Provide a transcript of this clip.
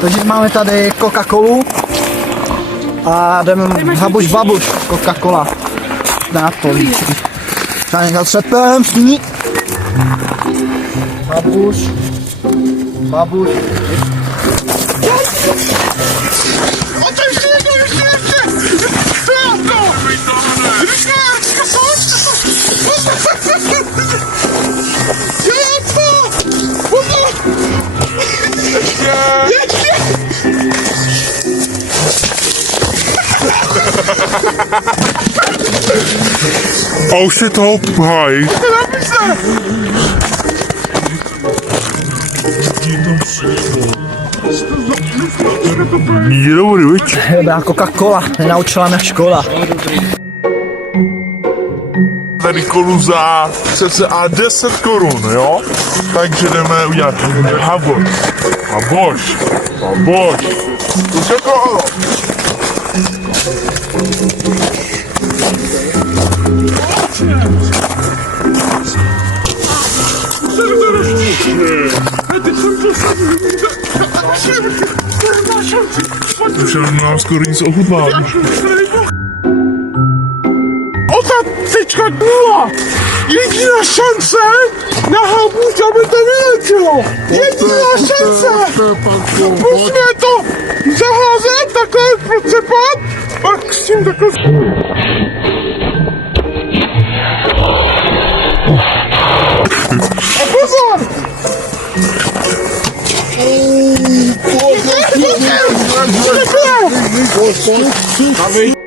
Takže máme tady Coca-Colu a jdeme habuš babuš, Coca-Cola. Na to líčí. Tady za třepem, sní. Babuš. Babuš. A už je toho phaj. Je dobrý, viď? Dobrá Coca-Cola, nenaučila mě škola. Tady kolu za cca 10 korun, jo? Takže jdeme udělat haboš. Haboš. Haboš. Coca-Cola. Už nám skoro nic ochutná. Otázka 0! Jediná šance na habuš, aby to vyletilo! Jediná šance! Musíme to zaházet, takhle procepat, pak s tím takhle... A pozor! Pozor!